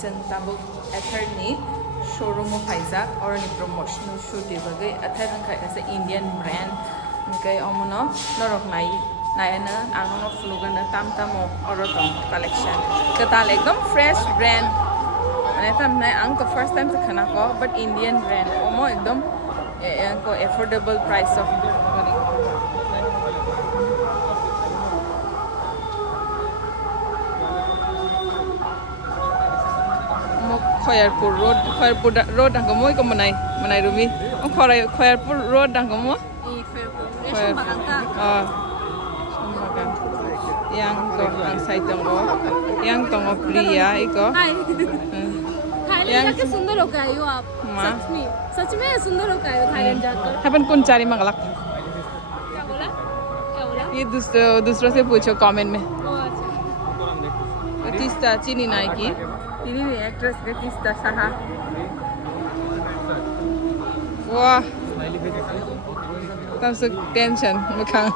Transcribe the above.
chang tabuk Ather ni showroom of Isaac or ni promotional shoot bagai Ather ang kaya sa Indian brand kay omono norok nai na ang flugan na tam orotong collection katal ekdom fresh brand ane tam na ang to first time sa khana ko but Indian brand omo ekdom ang ko affordable price of Khoyarpur road ang kamoy ko manay rumi ang Khoyarpur road ang kamo Sumbagan yang ko ang site ko yang tong priya iko Thailand जाके सुंदर होकर आई हो आप सच में सुंदर होकर आई हो Thailand जाकर अपन कौन चारी मंगलक क्या बोला ये दूसरों से पूछो कमेंट में अच्छा तीस्ता चीनी नाई की ini actress ke Tista Saha wah tamsuk tension mukhang